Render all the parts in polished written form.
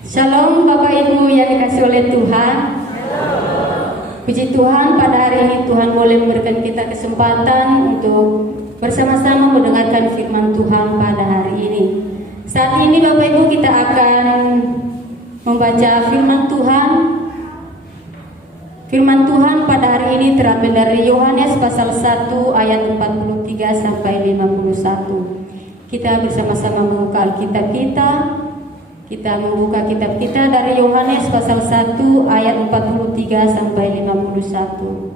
Shalom Bapak Ibu yang dikasih oleh Tuhan. Puji Tuhan, pada hari ini Tuhan boleh memberikan kita kesempatan untuk bersama-sama mendengarkan firman Tuhan pada hari ini. Saat ini Bapak Ibu kita akan membaca firman Tuhan. Firman Tuhan pada hari ini terambil dari Yohanes pasal 1 ayat 43 sampai 51. Kita bersama-sama membuka Alkitab kita. Kita membuka kitab kita dari Yohanes pasal 1 ayat 43 sampai 51.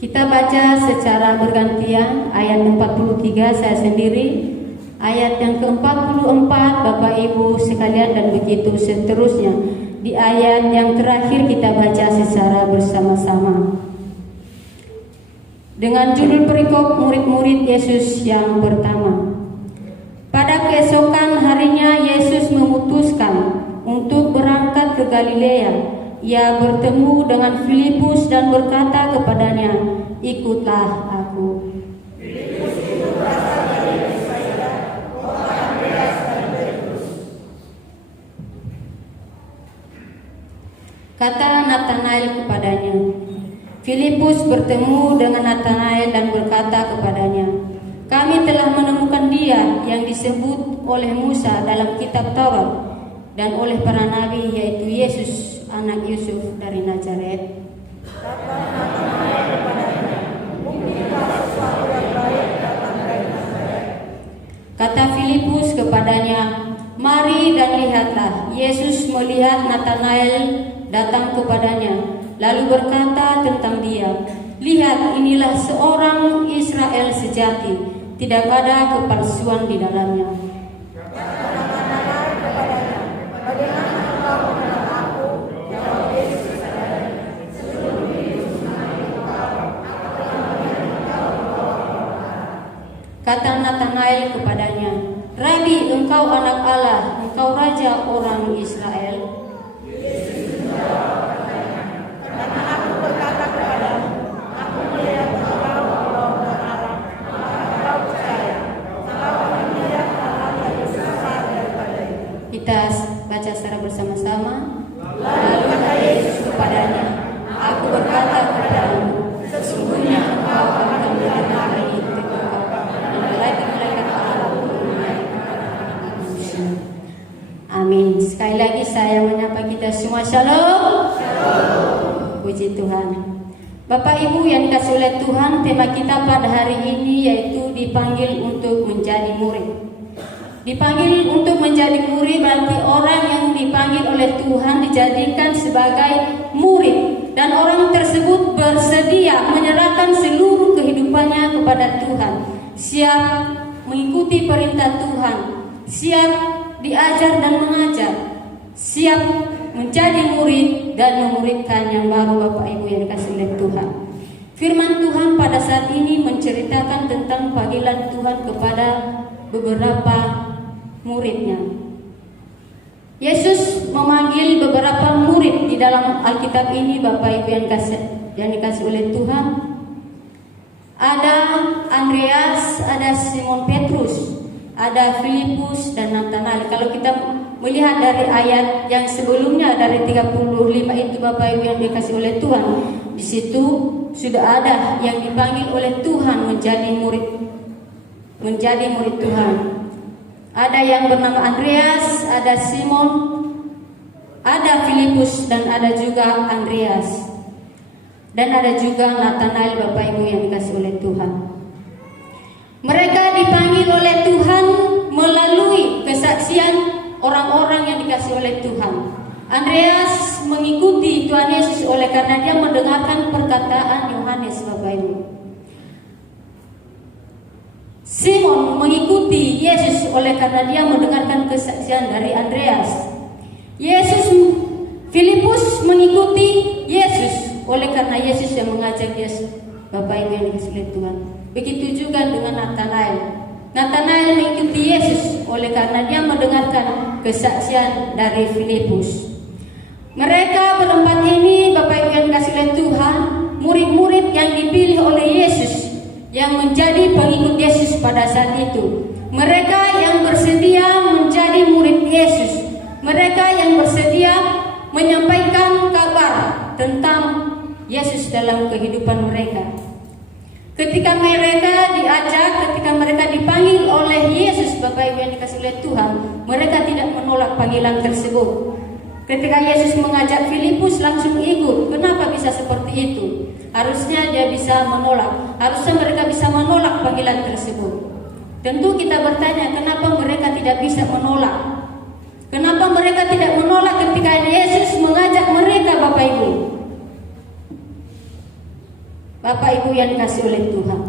Kita baca secara bergantian. Ayat 43 saya sendiri, ayat yang ke-44 Bapak Ibu sekalian, dan begitu seterusnya. Di ayat yang terakhir kita baca secara bersama-sama. Dengan judul perikop murid-murid Yesus yang pertama. Pada keesokan harinya Yesus memutuskan untuk berangkat ke Galilea. Ia bertemu dengan Filipus dan berkata kepadanya, "Ikutlah aku." Kata Natanael kepadanya. Filipus bertemu dengan Natanael dan berkata kepadanya, "Kami telah menemukan Dia yang disebut oleh Musa dalam kitab Taurat dan oleh para nabi, yaitu Yesus anak Yusuf dari Nazaret." Kata Natanael kepadanya, "Buktikan sesuatu yang baik datang dari Nazaret." Kata Filipus kepadanya, "Mari dan lihatlah." Yesus melihat Natanael datang kepadanya, lalu berkata tentang dia, "Lihat, inilah seorang Israel sejati, tidak ada kepalsuan di dalamnya." Kata Natanael kepadanya, "Bagaimana engkau mengenal aku?" Jawab Yesus kepadanya, "Sebelum Filipus mengenal engkau, aku telah melihat engkau di bawah pohon." Kata Natanael kepadanya, "Rabi, engkau anak Allah, engkau raja orang Israel." Karena aku berkata kepadamu, aku melihat engkau di bawah pohon ara, maka engkau percaya. Engkau akan melihat hal-hal yang lebih besar daripada itu. Kita baca secara bersama-sama. Lalu kata Yesus kepadanya, "Aku berkata kepadamu, sesungguhnya engkau akan mendengar ini engkau dan malaikat-malaikat Allah menaik manusia." Amin. Sekali lagi saya menyapa kita semua. Shalom. Puji Tuhan. Bapak Ibu yang dikasih oleh Tuhan, tema kita pada hari ini yaitu dipanggil untuk menjadi murid. Dipanggil untuk menjadi murid berarti orang yang dipanggil oleh Tuhan dijadikan sebagai murid, dan orang tersebut bersedia menyerahkan seluruh kehidupannya kepada Tuhan, siap mengikuti perintah Tuhan, siap diajar dan mengajar, siap menjadi murid dan memuridkan yang baru. Bapak Ibu yang dikasih oleh Tuhan, firman Tuhan pada saat ini menceritakan tentang panggilan Tuhan kepada beberapa muridnya. Yesus memanggil beberapa murid di dalam Alkitab ini. Bapak Ibu yang dikasih oleh Tuhan, ada Andreas, ada Simon Petrus, ada Filipus dan Natanael. Kalau kita melihat dari ayat yang sebelumnya dari 35 itu Bapak Ibu yang dikasih oleh Tuhan, di situ sudah ada yang dipanggil oleh Tuhan menjadi murid Tuhan. Ada yang bernama Andreas, ada Simon, ada Filipus dan ada juga Andreas. Dan ada juga Natanael Bapak Ibu yang dikasih oleh Tuhan. Mereka dipanggil oleh Tuhan melalui kesaksian orang-orang yang dikasih oleh Tuhan. Andreas mengikuti Tuhan Yesus oleh karena dia mendengarkan perkataan Yohanes, Bapak Ibu. Simon mengikuti Yesus oleh karena dia mendengarkan kesaksian dari Andreas. Filipus mengikuti Yesus oleh karena Yesus yang mengajak Yesus, Bapak Ibu yang dikasih oleh Tuhan. Begitu juga dengan Natanael. Natanael mengikuti Yesus oleh karena dia mendengarkan kesaksian dari Filipus. Mereka berempat ini, Bapak Ibu yang dikasih oleh Tuhan, murid-murid yang dipilih oleh Yesus, yang menjadi pengikut Yesus pada pada saat itu. Mereka yang bersedia menjadi murid Yesus, mereka yang bersedia menyampaikan kabar tentang Yesus dalam kehidupan mereka. Ketika mereka diajak, ketika mereka dipanggil oleh Yesus, Bapak Ibu yang dikasihi oleh Tuhan, mereka tidak menolak panggilan tersebut. Ketika Yesus mengajak Filipus langsung ikut. Kenapa bisa seperti itu? Harusnya dia bisa menolak. Harusnya mereka bisa menolak panggilan tersebut. Tentu kita bertanya, kenapa mereka tidak bisa menolak? Kenapa mereka tidak menolak ketika Yesus mengajak mereka, Bapak Ibu? Bapak Ibu yang dikasihi oleh Tuhan,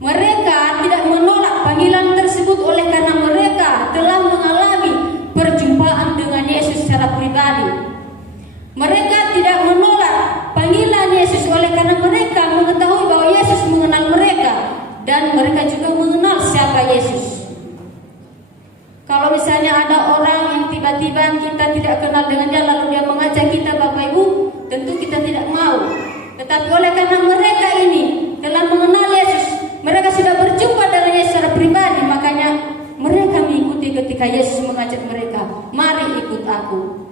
mereka tidak menolak panggilan tersebut oleh karena mereka telah mengalami perjumpaan dengan Yesus secara pribadi. Mereka tidak menolak panggilan Yesus oleh karena mereka mengetahui bahwa Yesus mengenal mereka dan mereka juga mengenal siapa Yesus. Kalau misalnya ada orang yang tiba-tiba kita tidak kenal dengan dia lalu dia mengajak kita, Bapak Ibu, tentu kita tidak mau. Tetapi oleh karena mereka ini telah mengenal Yesus, mereka sudah berjumpa dengan Yesus secara pribadi, makanya mereka mengikuti ketika Yesus mengajak mereka, mari ikut aku.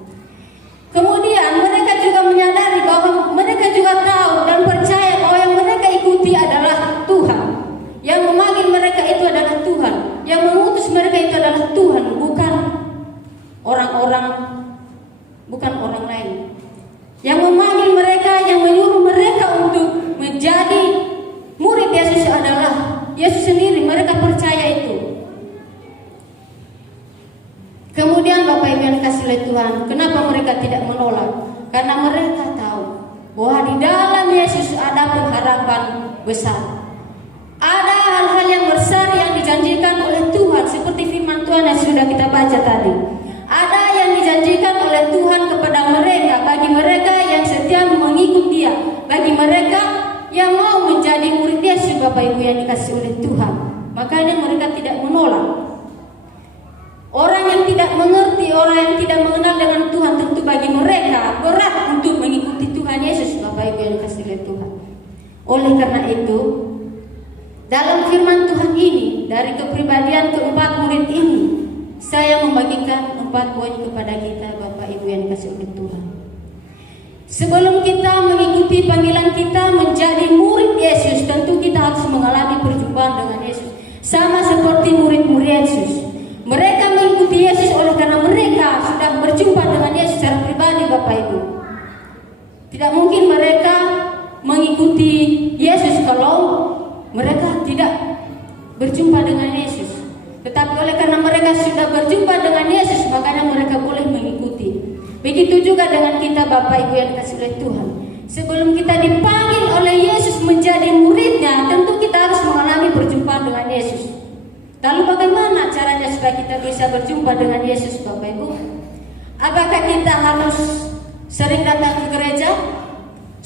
Kemudian mereka juga menyadari bahwa mereka juga tahu dan percaya bahwa yang mereka ikuti adalah Tuhan. Yang memanggil mereka itu adalah Tuhan. Yang mengutus mereka itu adalah Tuhan, bukan orang lain. Yang memanggil mereka, yang menyuruh mereka untuk menjadi murid Yesus adalah Yesus sendiri. Mereka percaya itu. Kemudian Bapak Ibu yang dikasihi oleh Tuhan, kenapa mereka tidak menolak? Karena mereka tahu bahwa di dalam Yesus ada pengharapan besar. Ada hal-hal yang besar yang dijanjikan oleh Tuhan, seperti firman Tuhan yang sudah kita baca tadi. Ada yang dijanjikan oleh Tuhan kepada mereka, bagi mereka yang setia mengikut Dia, bagi mereka yang mau menjadi murid Yesus, Bapak Ibu yang dikasihi oleh Tuhan. Makanya mereka tidak menolak. Orang yang tidak mengerti, orang yang tidak mengenal dengan Tuhan, tentu bagi mereka berat untuk mengikuti Tuhan Yesus, Bapak Ibu yang dikasihi oleh Tuhan. Oleh karena itu, dalam firman Tuhan ini, dari kepribadian keempat murid ini, saya membagikan 4 poin kepada kita, Bapak Ibu yang dikasihi oleh Tuhan. Sebelum kita mengikuti panggilan kita menjadi murid Yesus, tentu kita harus mengalami perjumpaan dengan Yesus. Sama seperti murid-murid Yesus. Mereka mengikuti Yesus oleh karena mereka sudah berjumpa dengan Yesus secara pribadi, Bapak Ibu. Tidak mungkin mereka mengikuti Yesus kalau mereka tidak berjumpa dengan Yesus. Tetapi oleh karena mereka sudah berjumpa dengan Yesus, makanya mereka boleh mengikuti. Begitu juga dengan kita, Bapak Ibu yang dikasihi oleh Tuhan. Sebelum kita dipanggil oleh Yesus menjadi muridnya, tentu kita harus mengalami perjumpaan dengan Yesus. Lalu bagaimana caranya supaya kita bisa berjumpa dengan Yesus, Bapak Ibu? Apakah kita harus sering datang ke gereja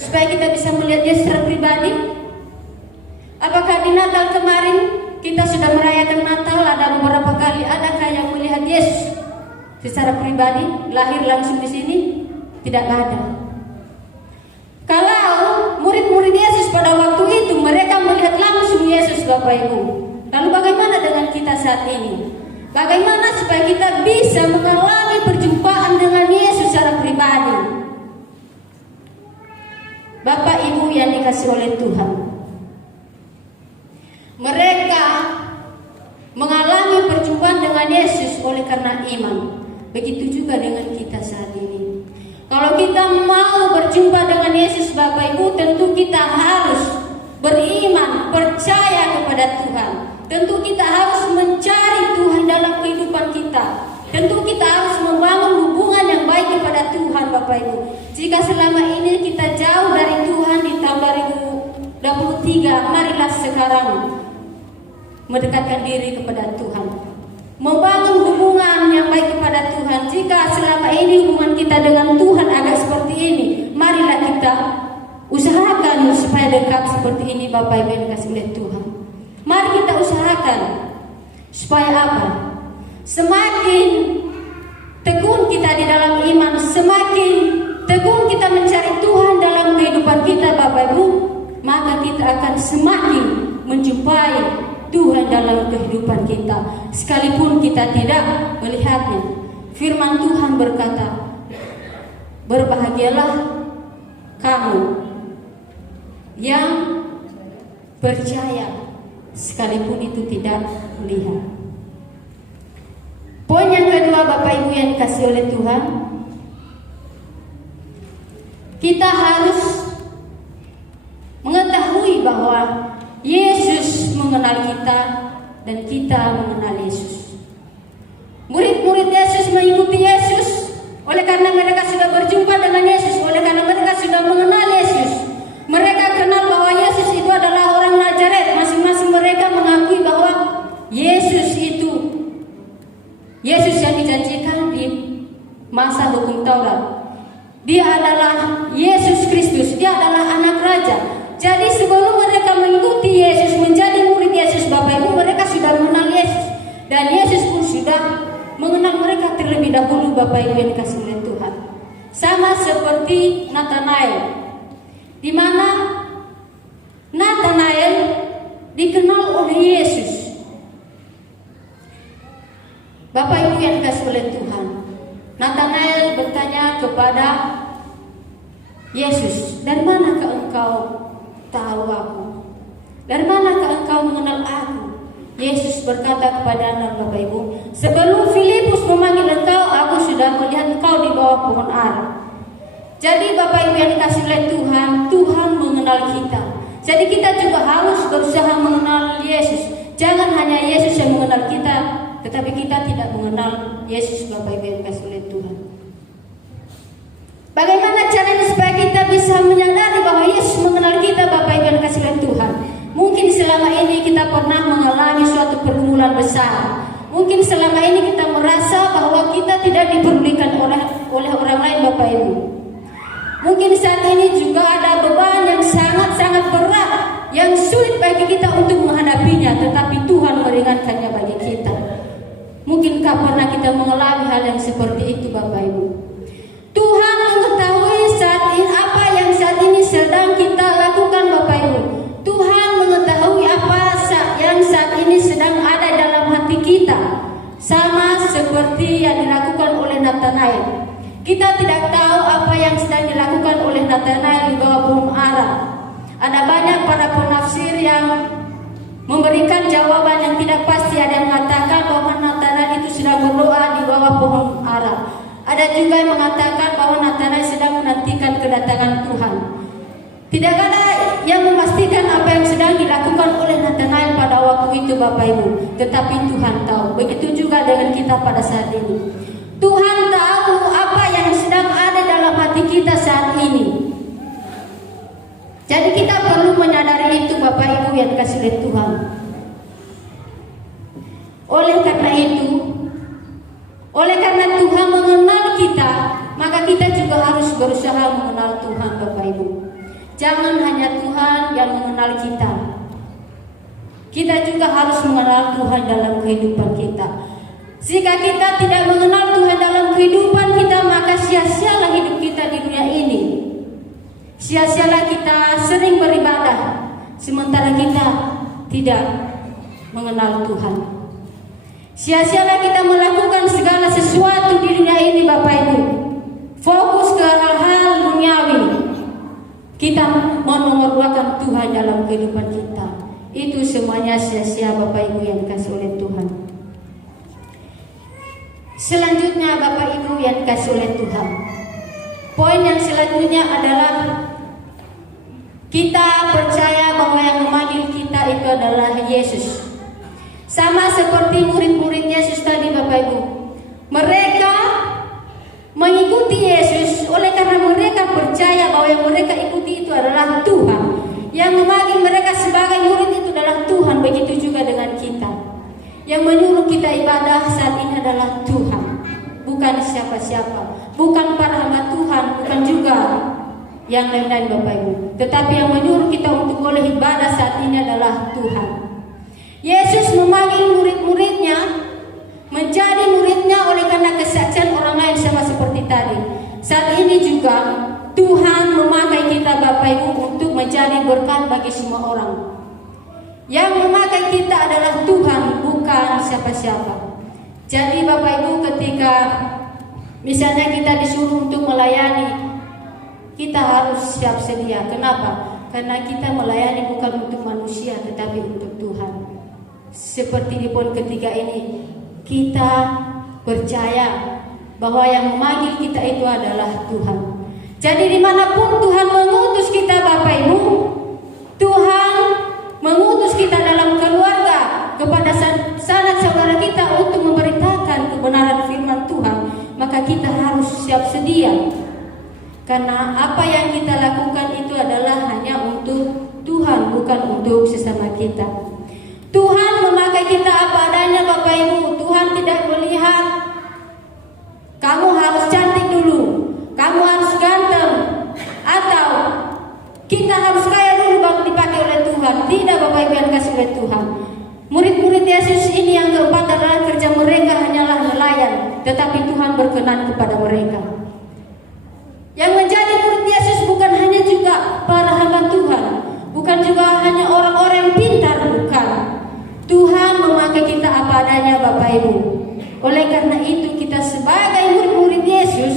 supaya kita bisa melihat Yesus secara pribadi? Apakah di Natal kemarin kita sudah merayakan Natal, ada beberapa kali, adakah yang melihat Yesus secara pribadi, lahir langsung di sini? Tidak ada. Kalau murid-murid Yesus pada waktu itu mereka melihat langsung Yesus, Bapak Ibu, lalu bagaimana dengan kita saat ini? Bagaimana supaya kita bisa mengalami perjumpaan dengan Yesus secara pribadi? Bapak Ibu yang dikasihi oleh Tuhan, mereka mengalami perjumpaan dengan Yesus oleh karena iman. Begitu juga dengan kita saat ini. Kalau kita mau berjumpa dengan Yesus, Bapak Ibu, tentu kita harus beriman, percaya kepada Tuhan. Tentu kita harus mencari Tuhan dalam kehidupan kita. Tentu kita harus membangun hubungan yang baik kepada Tuhan, Bapak Ibu. Jika selama ini kita jauh dari Tuhan di tahun 2023, marilah sekarang mendekatkan diri kepada Tuhan, membangun hubungan yang baik kepada Tuhan. Jika selama ini hubungan kita dengan Tuhan agak seperti ini, marilah kita usahakan supaya dekat seperti ini, Bapak Ibu yang dikasihi oleh Tuhan. Mari kita usahakan supaya apa? Semakin tekun kita di dalam iman, semakin tekun kita mencari Tuhan dalam kehidupan kita, Bapak Ibu, maka kita akan semakin menjumpai Tuhan dalam kehidupan kita, sekalipun kita tidak melihatnya. Firman Tuhan berkata, berbahagialah kamu yang percaya, sekalipun itu tidak melihat. Poin yang kedua, Bapak Ibu yang dikasihi oleh Tuhan, kita harus mengetahui bahwa Yesus mengenal kita dan kita mengenal Yesus. Murid-murid Yesus mengikuti Yesus oleh karena mereka sudah berjumpa dengan Yesus, oleh karena mereka sudah mengenal Yesus. Mereka kenal bahwa Yesus itu adalah orang Nazaret. Masing-masing mereka mengakui bahwa Yesus itu Yesus yang dijanjikan di masa hukum Taurat. Dia adalah Yesus Kristus, dia adalah anak raja. Jadi sebelum mereka mengikuti Yesus, menjadi murid Yesus, Bapak Ibu, mereka sudah mengenal Yesus. Dan Yesus pun sudah mengenal mereka terlebih dahulu, Bapak Ibu yang dikasihi oleh Tuhan. Sama seperti Nathanael, di mana Nathanael dikenal oleh Yesus. Bapak Ibu yang dikasihi oleh Tuhan, Nathanael bertanya kepada Yesus, dari manakah engkau tahu aku? Dari manakah engkau mengenal aku? Yesus berkata kepada anak, Bapak Ibu, sebelum Filipus memanggil engkau, aku sudah melihat engkau di bawah pohon ara. Jadi Bapak Ibu yang dikasihi oleh Tuhan, Tuhan mengenal kita. Jadi kita juga harus berusaha mengenal Yesus. Jangan hanya Yesus yang mengenal kita, tetapi kita tidak mengenal Yesus, Bapak Ibu yang dikasihi oleh Tuhan. Bagaimana caranya supaya kita bisa menyadari bahwa Yesus mengenal kita, Bapak Ibu yang dikasihi oleh Tuhan? Mungkin selama ini kita pernah mengalami suatu pergumulan besar. Mungkin selama ini kita merasa bahwa kita tidak dipedulikan oleh orang lain, Bapak Ibu. Mungkin saat ini juga ada beban yang sangat-sangat berat, yang sulit bagi kita untuk menghadapinya, tetapi Tuhan meringankannya bagi kita. Mungkinkah pernah kita mengalami hal yang seperti itu, Bapak Ibu? Tuhan mengetahui apa yang saat ini sedang kita lakukan, Bapak Ibu. Tuhan mengetahui apa yang saat ini sedang ada dalam hati kita. Sama seperti yang dilakukan oleh Nathanael. Kita tidak tahu apa yang sedang dilakukan oleh Nathanael di bawah pohon ara. Ada banyak para penafsir yang memberikan jawaban yang tidak pasti. Ada yang mengatakan bahwa Nathanael itu sedang berdoa di bawah pohon ara. Ada juga yang mengatakan bahwa Nathanael sedang menantikan kedatangan Tuhan. Tidak ada yang memastikan apa yang sedang dilakukan oleh Nathanael pada waktu itu, Bapak Ibu. Tetapi Tuhan tahu. Begitu juga dengan kita pada saat ini. Tuhan tahu apa yang sedang ada dalam hati kita saat ini. Jadi kita perlu menyadari itu, Bapak Ibu yang dikasihi oleh Tuhan. Oleh karena Tuhan mengenal kita, maka kita juga harus berusaha mengenal Tuhan, Bapak Ibu. Jangan hanya Tuhan yang mengenal kita. Kita juga harus mengenal Tuhan dalam kehidupan kita. Jika kita tidak mengenal Tuhan dalam kehidupan kita, maka sia-sialah hidup kita di dunia ini. Sia-sialah kita sering beribadah, sementara kita tidak mengenal Tuhan. Sia-sialah kita melakukan segala sesuatu di dunia ini, Bapak Ibu. Fokus ke hal-hal duniawi. Kita menomorduakan Tuhan dalam kehidupan kita. Itu semuanya sia-sia, Bapak Ibu yang dikasihi oleh Tuhan. Selanjutnya, Bapak Ibu yang dikasihi oleh Tuhan, poin yang selanjutnya adalah kita percaya bahwa yang memanggil kita itu adalah Yesus. Sama seperti murid-murid Yesus tadi, Bapak Ibu. Mereka mengikuti Yesus oleh karena mereka percaya bahwa yang mereka ikuti itu adalah Tuhan. Yang memanggil mereka sebagai murid itu adalah Tuhan. Begitu juga dengan kita. Yang menyuruh kita ibadah saat ini adalah Tuhan, bukan siapa-siapa, bukan para hamba Tuhan, bukan juga yang lain-lain, Bapak Ibu. Tetapi yang menyuruh kita untuk boleh ibadah saat ini adalah Tuhan. Yesus memanggil murid-muridnya menjadi muridnya oleh karena kesaksian orang lain, sama seperti tadi. Saat ini juga Tuhan memakai kita, Bapak Ibu, untuk menjadi berkat bagi semua orang. Yang memakai kita adalah Tuhan. siapa. Jadi Bapak Ibu, ketika misalnya kita disuruh untuk melayani, kita harus siap sedia. Kenapa? Karena kita melayani bukan untuk manusia tetapi untuk Tuhan. Seperti di poin ketiga ini, kita percaya bahwa yang memanggil kita itu adalah Tuhan. Jadi dimanapun Tuhan mengutus kita Bapak Ibu, Tuhan mengutus kita dalam keluarga kepada sanak saudara kita untuk memberitakan kebenaran firman Tuhan, maka kita harus siap sedia. Karena apa yang kita lakukan itu adalah hanya untuk Tuhan, bukan untuk sesama kita. Tuhan memakai kita apa adanya Bapak Ibu. Tuhan tidak melihat kamu harus cantik dulu, kamu harus ganteng, atau kita harus kaya dulu baru dipakai oleh Tuhan. Tidak Bapak Ibu yang dikasih oleh Tuhan. Murid-murid Yesus ini yang keempat adalah kerja mereka hanyalah nelayan, tetapi Tuhan berkenan kepada mereka. Yang menjadi murid Yesus bukan hanya juga para hamba Tuhan, bukan juga hanya orang-orang yang pintar, bukan. Tuhan memakai kita apa adanya Bapak Ibu. Oleh karena itu kita sebagai murid-murid Yesus,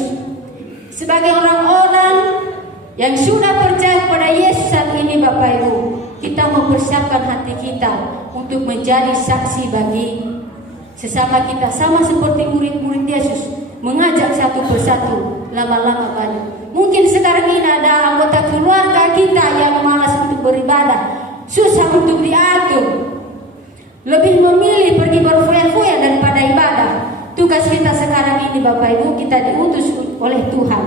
sebagai orang-orang yang sudah percaya kepada Yesus saat ini Bapak Ibu, kita mempersiapkan hati kita untuk menjadi saksi bagi sesama kita. Sama seperti murid-murid Yesus, mengajak satu persatu, lama-lama banyak. Mungkin sekarang ini ada anggota keluarga kita yang malas untuk beribadah, susah untuk diatur, lebih memilih pergi berfoya-foya daripada ibadah. Tugas kita sekarang ini Bapak Ibu, kita diutus oleh Tuhan.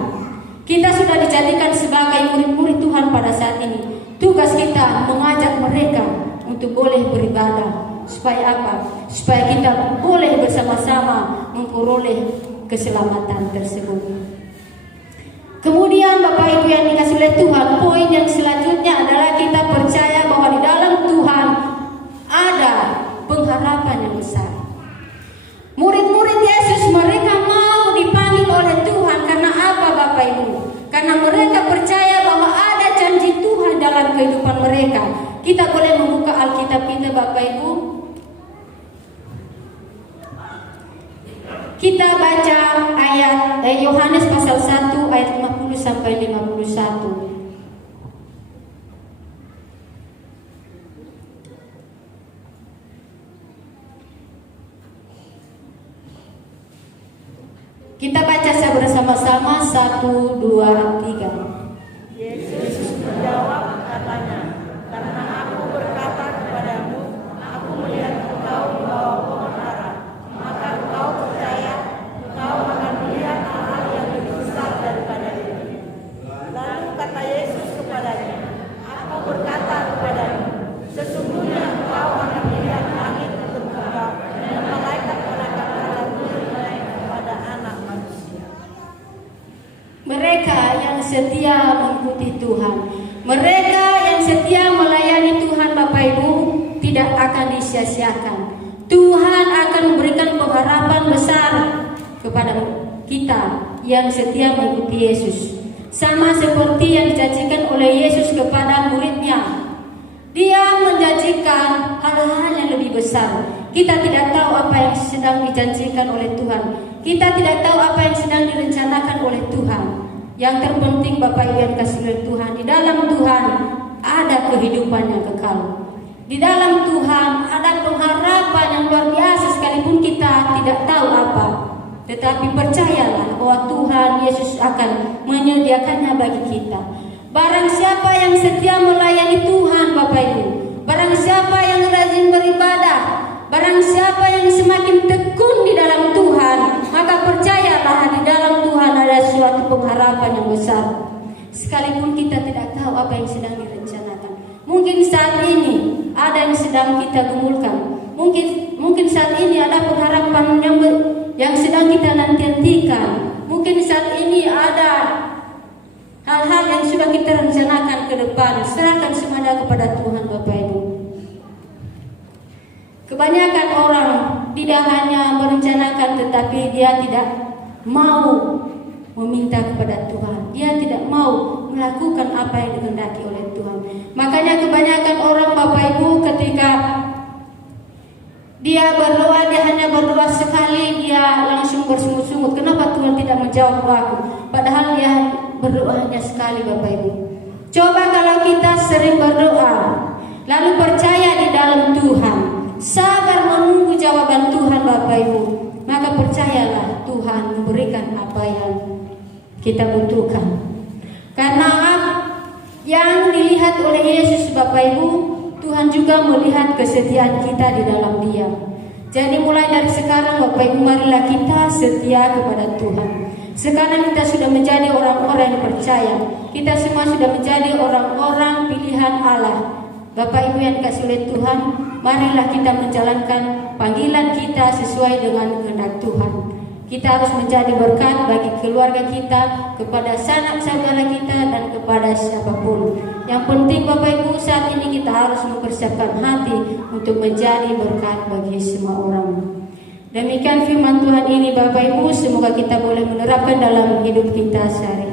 Kita sudah dijadikan sebagai murid-murid Tuhan pada saat ini. Tugas kita mengajak mereka untuk boleh beribadah. Supaya apa? Supaya kita boleh bersama-sama memperoleh keselamatan tersebut. Kemudian Bapak Ibu yang dikasih oleh Tuhan, poin yang selanjutnya adalah kita percaya bahwa di dalam Tuhan ada pengharapan yang besar. Murid-murid Yesus mereka mau dipanggil oleh Tuhan karena apa Bapak Ibu? Karena mereka percaya bahwa ada janji Tuhan dalam kehidupan mereka. Kita boleh membuka Alkitab kita Bapak Ibu. Kita baca ayat Yohanes pasal 1 ayat 50 sampai 51. Kita baca bersama-sama 1, 2, 3. Yesus menjawab katanya, karena aku berkata kepadamu, aku melihat engkau di bawah pohon ara, maka engkau percaya, engkau akan melihat hal yang lebih besar daripada itu. Lalu kata Yesus kepadanya, aku berkata kepadamu, sesungguhnya engkau akan melihat langit terbuka dan malaikat-malaikat Allah turun naik kepada anak manusia. Mereka yang setia mengikuti Tuhan, mereka yang setia melayani Tuhan Bapak Ibu, tidak akan disia-siakan. Tuhan akan memberikan pengharapan besar kepada kita yang setia mengikuti Yesus. Sama seperti yang dijanjikan oleh Yesus kepada muridnya. Dia menjanjikan hal-hal yang lebih besar. Kita tidak tahu apa yang sedang dijanjikan oleh Tuhan. Kita tidak tahu apa yang sedang direncanakan oleh Tuhan. Yang terpenting Bapak Ibu yang dikasihi oleh Tuhan, di dalam Tuhan ada kehidupan yang kekal. Di dalam Tuhan ada pengharapan yang luar biasa sekalipun kita tidak tahu apa. Tetapi percayalah bahwa Tuhan Yesus akan menyediakannya bagi kita. Barang siapa yang setia melayani Tuhan Bapak Ibu, barang siapa yang rajin beribadah, barang siapa yang semakin tekun di dalam Tuhan, maka percayalah di dalam Tuhan ada suatu pengharapan yang besar. Sekalipun kita tidak tahu apa yang sedang direncanakan. Mungkin saat ini ada yang sedang kita gumulkan. Mungkin saat ini ada pengharapan yang sedang kita nantikan. Mungkin saat ini ada hal-hal yang sudah kita rencanakan ke depan. Serahkan semuanya kepada Tuhan Bapak Ibu. Kebanyakan orang tidak hanya merencanakan, tetapi dia tidak mau meminta kepada Tuhan. Dia tidak mau melakukan apa yang dikehendaki oleh Tuhan. Makanya kebanyakan orang Bapak Ibu ketika Dia berdoa, dia hanya berdoa sekali, dia langsung bersungut-sungut. Kenapa Tuhan tidak menjawab doaku? Padahal dia berdoa hanya sekali, Bapak Ibu. Coba kalau kita sering berdoa, lalu percaya di dalam Tuhan, sabar menunggu jawaban Tuhan, Bapak Ibu, maka percayalah Tuhan memberikan apa yang kita butuhkan. Karena yang dilihat oleh Yesus, Bapak Ibu, Tuhan juga melihat kesetiaan kita di dalam Dia. Jadi mulai dari sekarang, Bapak Ibu, marilah kita setia kepada Tuhan. Sekarang kita sudah menjadi orang-orang yang percaya. Kita semua sudah menjadi orang-orang pilihan Allah. Bapak Ibu yang dikasihi oleh Tuhan, marilah kita menjalankan panggilan kita sesuai dengan kehendak Tuhan. Kita harus menjadi berkat bagi keluarga kita, kepada sanak saudara kita, dan kepada siapapun. Yang penting, Bapak Ibu, saat ini kita harus mempersiapkan hati untuk menjadi berkat bagi semua orang. Demikian firman Tuhan ini, Bapak Ibu, semoga kita boleh menerapkan dalam hidup kita sehari-hari.